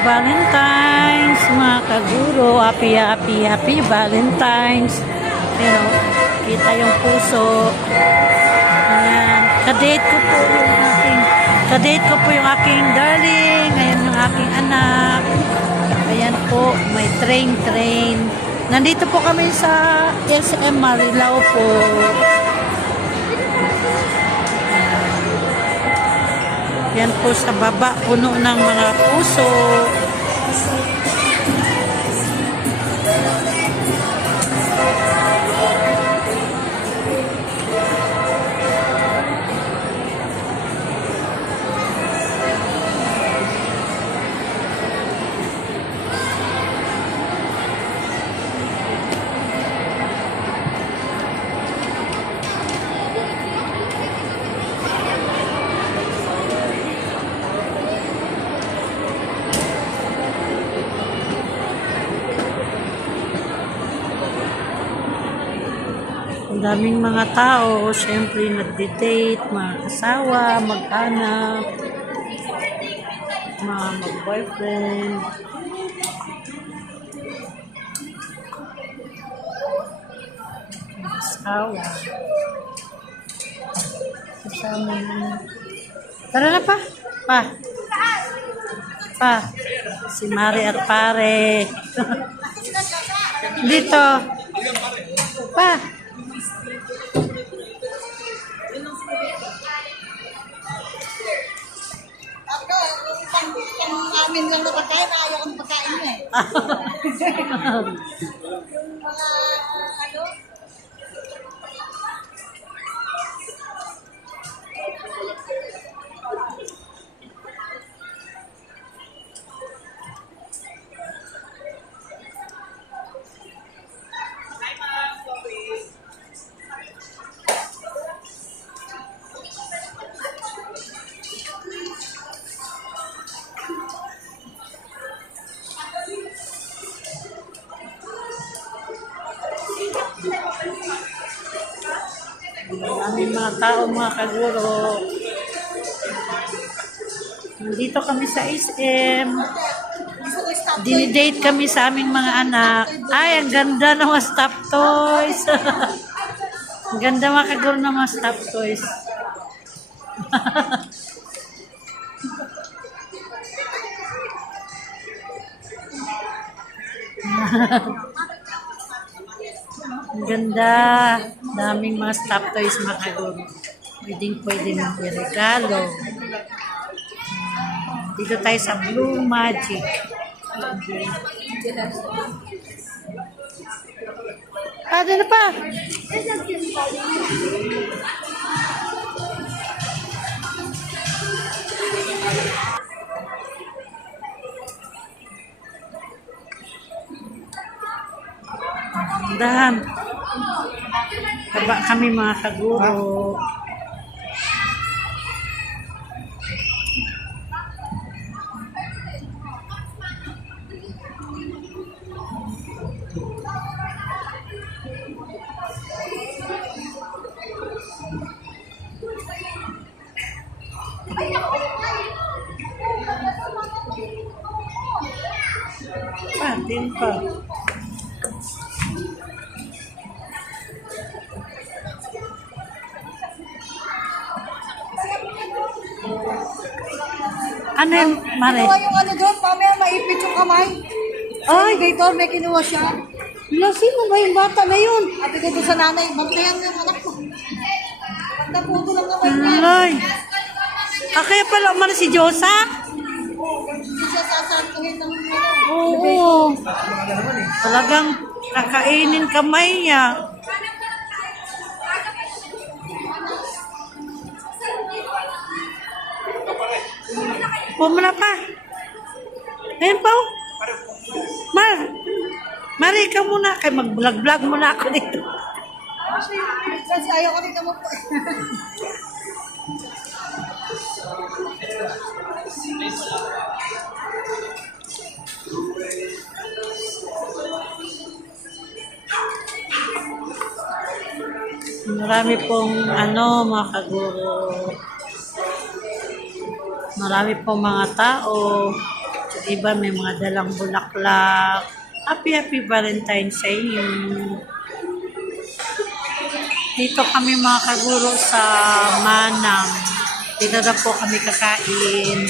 Valentine's, mga kaguro. Happy Valentine's. Pero, kita yung puso. Ayan. Kadate ko po yung aking darling. Ayan yung aking anak. Ayan po, may train. Nandito po kami sa SM Marilao po. Yan po sa baba, puno ng mga puso. Ang daming mga tao, syempre nagde-date, mga asawa, mag-anak, mga mag-boyfriend. Asawa. Kasama na. Tara na pa. Pa. Si Mari at pare. Dito. Pa. Amin lang na pagkain, ayaw kong pagkain mo eh. Yung mga ano, Maraming mga tao, mga kaguro. Nandito kami sa SM. Dinidate kami sa aming mga anak. Ay, ang ganda ng mga stop toys. Ang ganda, mga kaguro, ng mga stop toys. Ang ganda. Daming mga stop toys, mga kaguro. Pwede nang i-regalo. Dito tayo sa Blue Magic. Dito pa. Dahan. Taba kami, mga kaguro. Din pa. Ano yung, Mare? kinuha yung ano doon, mamaya maipit yung kamay. Ay, Gator, may kinuha siya. Sino ba yung bata na yun? At ito sa nanay, bantayan yung anak ko. Naputo lang naman niya. Alay. Kaya pala man si Josa? Hindi siya sasantuhin ng Oo. Talagang kakainin kamay niya. Pumula pa. Ayun pa. Mari, ikaw muna. Kaya mag-vlog muna ako dito. Kasi ayaw ko dito mo po. Marami pong mga kaguro. Marami pong mga tao. Iba may mga dalang bulaklak. Happy Valentine's sa inyo. Dito kami mga kaguro sa Manang. Dito na po kami kakain.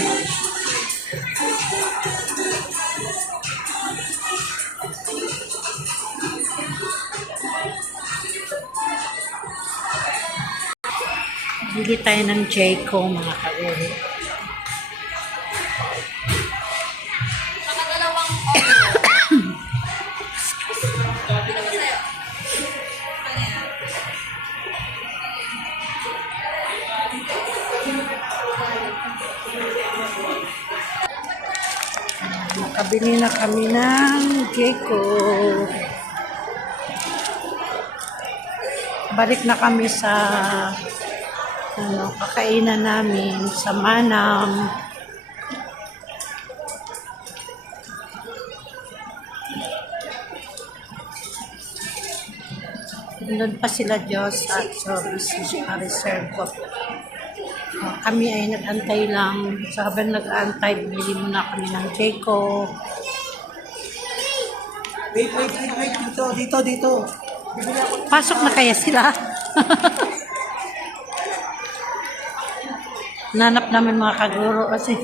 Bili tayo ng Jayco mga kaguro. Nakabili na kami ng Jayco. Balik na kami sa kakainan namin sa Manam. Doon pa sila Diyos at service na reserve ko. Kami ay nag-antay lang. So, habang nag-antay, bili muna kami ng Jayco. Wait. Dito. Pasok na kaya sila? Nanap namin mga kaguro kasi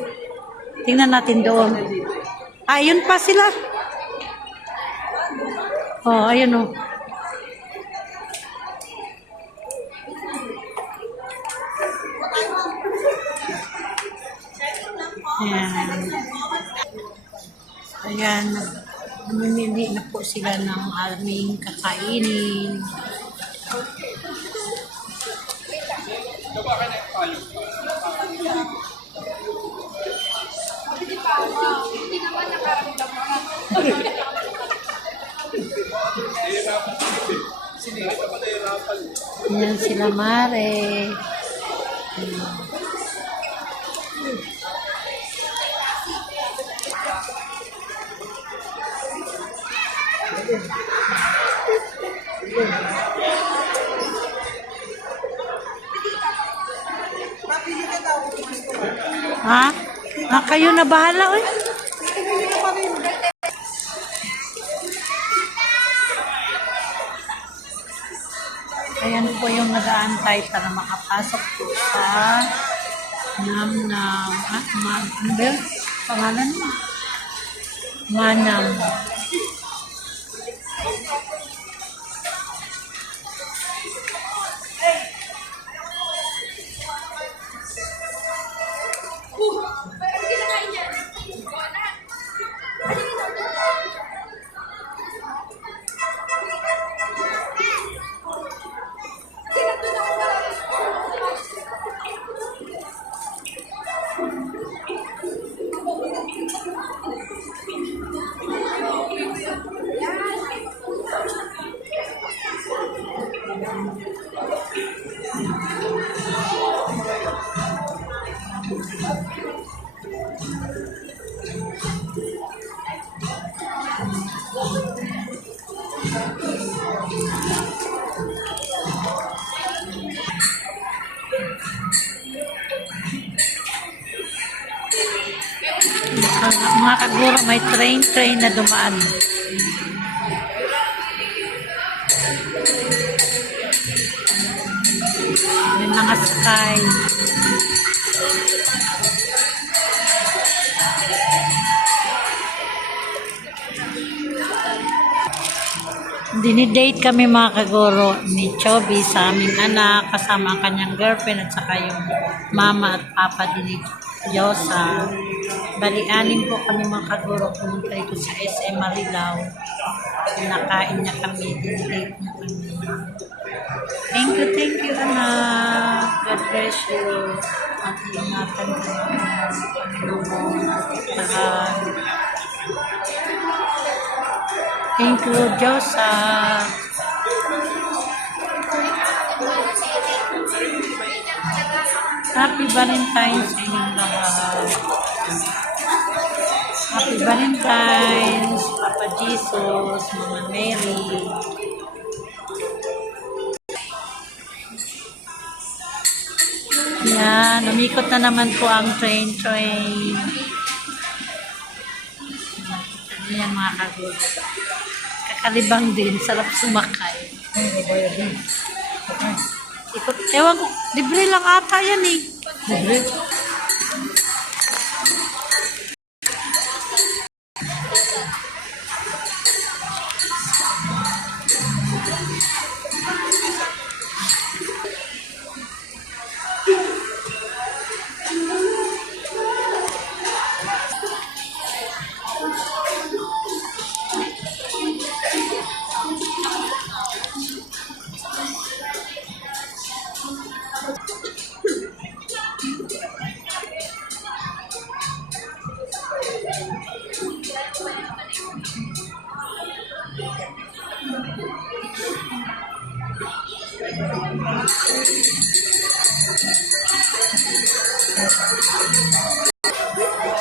tingnan natin doon. Ayun pa sila. Oh, ayun oh. Ayan. Ayan. Namimili na po sila ng aming kakainin. Ayan sila Mare. Ha? Kayo na bahala, oy. Ayan po yung nag-aantay para makapasok po sa Namnam. Ano ba yun? Pangalan mo? Manam. Mga kaguro, may train na dumaan. May mga sakay. Dinidate kami mga kaguro ni Chubby sa aming anak kasama ang kanyang girlfriend at saka yung mama at papa din ni Diyosa. Bali-anim po kami mga kaguro pumunta dito sa SM Marilao. Nakain niya kami, dinidate niya kami. Thank you anak. God bless you. At ingatan ka naman. Thank you, Diyosa. Happy Valentine's sa inyong lahat. Happy Valentine's, Papa Jesus, Mama Mary. Yan, umikot na naman po ang train. Ayan mga kaguro. Kakalibang din, sarap sumakay. Babayad din. Ikot, ewan ko, libre lang ata yan eh. Libre.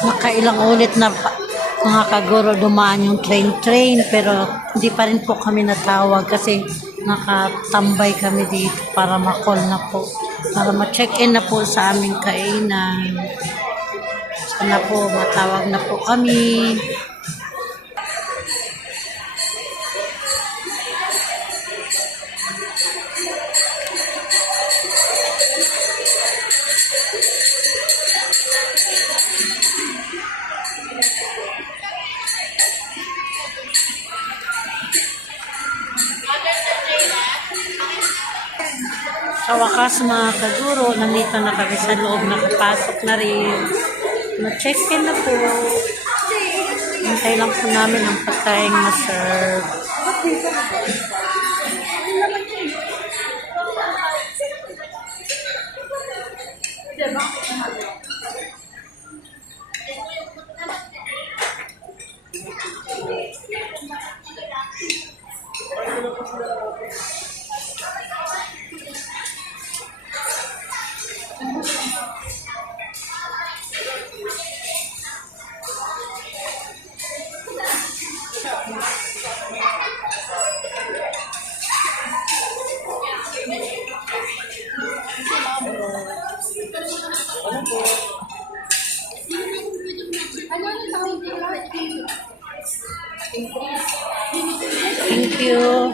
Nakailang ulit na mga kaguro dumaan yung train pero hindi pa rin po kami natawag kasi nakatambay kami dito para ma-call na po, para ma-check-in na po sa aming kainan. Sana po matawag na po kami. Sa wakas mga kaguro, nandito na kami sa loob, nakapasok na rin. Na-check-in na po. Hintay lang po namin ang pagkain ma-serve. Thank you.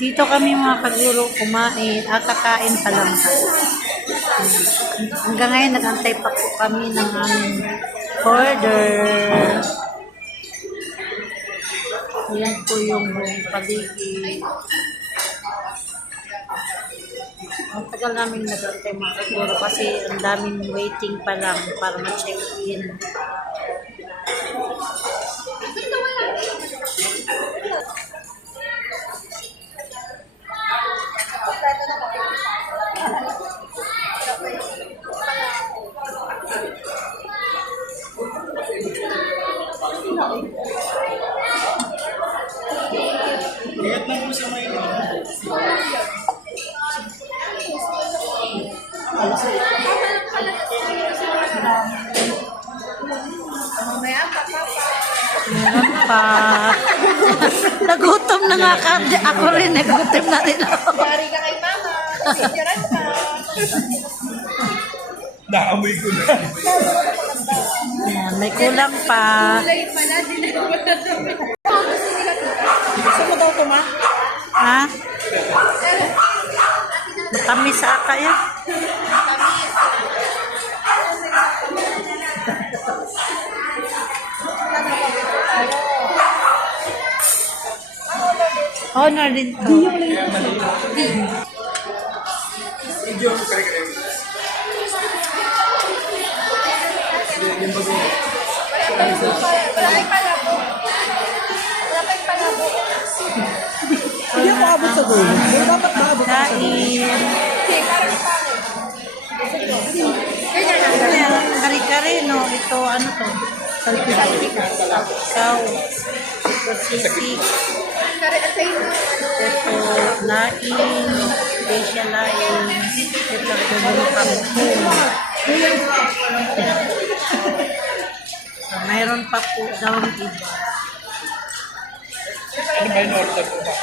Dito kami mga kaguro kumain, kakain pa lang. Hanggang ngayon nagantay pa po kami ng aming order. Ayan po yung buong paligid. Ang tagal namin nagantay mga kaguro kasi ang daming waiting pa lang para ma-check-in. Meron pa. Nagutom na nga ka. Ako rin, nagutom na rin ako. Yari ka kay mama. Picturean ka. Naamoy ko na. Ayan, may kulang pa. Kulay pala. Gusto mo daw ito, ma? Ha? Matamis sa kaya. Honor din to. Video ang kare-kare. Yung bago. Hindi ako abot sa dulo. Pero dapat maabot ako sa dulo. Kain. Kari-kari, no? Ito, ano to? Salpikan. Ikaw. Ito, sisig. Ito, laing. Facial laing. Ito, gulong kangkong. So, mayroon pa po daw iba. Ano ba yung order ko ba?